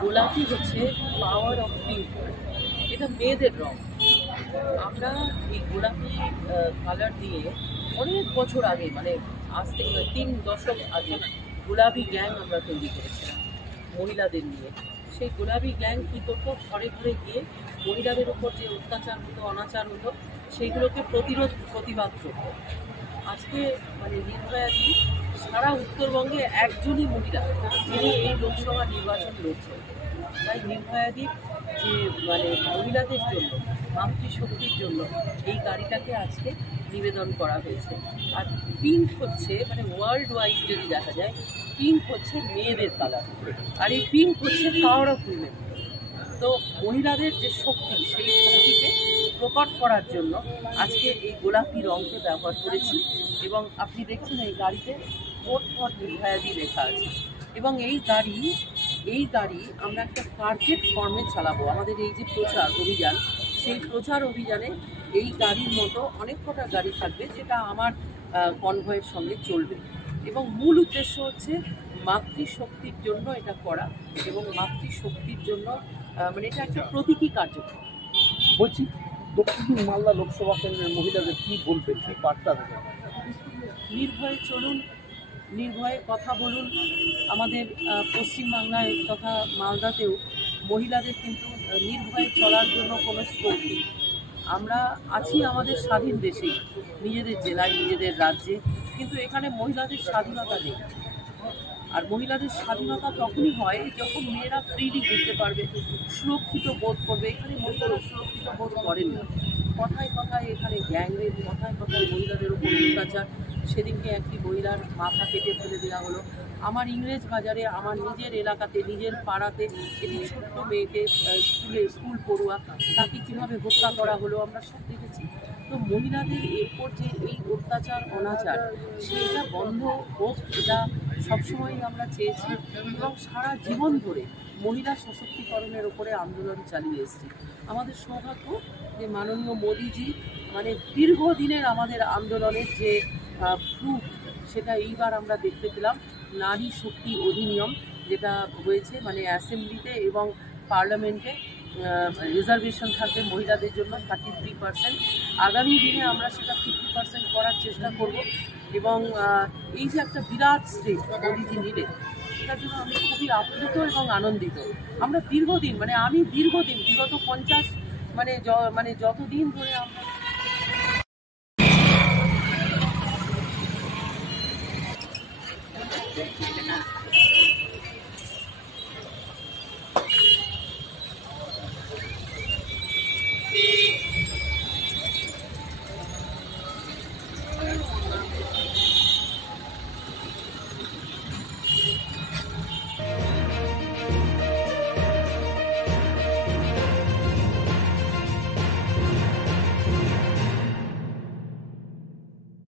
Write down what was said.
গোলাপি হচ্ছে power of pink, এটা মেয়েদের রং। আমরা এই গোলাপি কালার দিয়ে অনেক বছর আগে, মানে আজ থেকে 3 দশক আগে গোলাপি গ্যাং আমরা তৈরি করেছিলাম মহিলাদের নিয়ে। সেই গোলাপি গ্যাং কী করতো, ঘরে ঘরে গিয়ে মহিলাদের উপর যে অত্যাচার হতো, অনাচার হতো, সেইগুলোকে প্রতিবাদ করতো। আজকে মানে নির্ভয়া দি সারা উত্তরবঙ্গে একজনই মহিলা যিনি এই লোকসভা নির্বাচন লড়ছেন। তাই নির্ভয়া দি যে মানে মহিলাদের জন্য, মাতৃশক্তির জন্য এই গাড়িটাকে আজকে নিবেদন করা হয়েছে। আর পিঙ্ক হচ্ছে মানে ওয়ার্ল্ড ওয়াইড যদি দেখা যায়, পিঙ্ক হচ্ছে মেয়েদের কালার, আর এই পিঙ্ক হচ্ছে পাওয়ার অফ উইমেন। তো মহিলাদের যে শক্তি, সেই শক্তিকে প্রকট করার জন্য আজকে এই গোলাপি রঙকে ব্যবহার করেছি। এবং আপনি দেখছেন এই গাড়িতে ভোট ফর নির্ভয়া দি লেখা আছে। এবং এই গাড়ি আমরা একটা টার্গেট ফর্মে চালাবো। আমাদের এই যে প্রচার অভিযান, সেই প্রচার অভিযানে এই গাড়ির মতো অনেক কটা গাড়ি থাকবে, যেটা আমার কনভয়ের সঙ্গে চলবে। এবং মূল উদ্দেশ্য হচ্ছে মাতৃশক্তির জন্য এটা করা, এবং মাতৃশক্তির জন্য মানে এটা একটা প্রতীকী কার্যক্রম। বলছি, দক্ষিণ মালদা লোকসভা কেন্দ্রের মহিলাদের কি বলবেন, কি বার্তা দেবেন? নির্ভয়ে চলুন, নির্ভয়ে কথা বলুন। আমাদের পশ্চিমবাংলায় তথা মালদাতেও মহিলাদের কিন্তু নির্ভয়ে চলার জন্য কোনো স্কোপ নেই। আমরা আছি আমাদের স্বাধীন দেশেই, নিজেদের জেলায়, নিজেদের রাজ্যে, কিন্তু এখানে মহিলাদের স্বাধীনতা নেই। আর মহিলাদের স্বাধীনতা তখনই হয় যখন মেয়েরা ফ্রিলি ঘুরতে পারবে, সুরক্ষিত বোধ করবে। এখানে মহিলারা সুরক্ষিত বোধ করেন না। কথায় কথায় এখানে গ্যাংরেপ, কথায় কথায় মহিলাদের উপর অত্যাচার। সেদিনকে একটি মহিলার মাথা কেটে ফেলে দেওয়া হলো। আমার ইংরেজ বাজারে, আমার নিজের এলাকাতে, নিজের পাড়াতে একটি ছোট্ট মেয়েকে স্কুল পড়ুয়া, তাকে কীভাবে হত্যা করা হলো আমরা সব দেখেছি। তো মহিলাদের এরপর যে এই অত্যাচার অনাচার, সেটা বন্ধ হোক, এটা সবসময়ই আমরা চেয়েছি। এবং সারা জীবন ধরে মহিলা সশক্তিকরণের ওপরে আন্দোলন চালিয়ে এসেছি। আমাদের সৌভাগ্য যে মাননীয় মোদিজি মানে দীর্ঘদিনের আমাদের আন্দোলনের যে প্রুফ, সেটা এইবার আমরা দেখতে পেলাম। নারী শক্তি অধিনিয়ম যেটা হয়েছে, মানে অ্যাসেম্বলিতে এবং পার্লামেন্টে রিজার্ভেশন থাকবে মহিলাদের জন্য 33%। আগামী দিনে আমরা সেটা 50% করার চেষ্টা করব। এবং এই যে একটা বিরাট স্টেপ মোদিজি নিলেন, এটার জন্য আমি খুবই আপ্লুত এবং আনন্দিত। আমরা দীর্ঘদিন, মানে আমি দীর্ঘদিন, বিগত 50 মানে যতদিন ধরে আমরা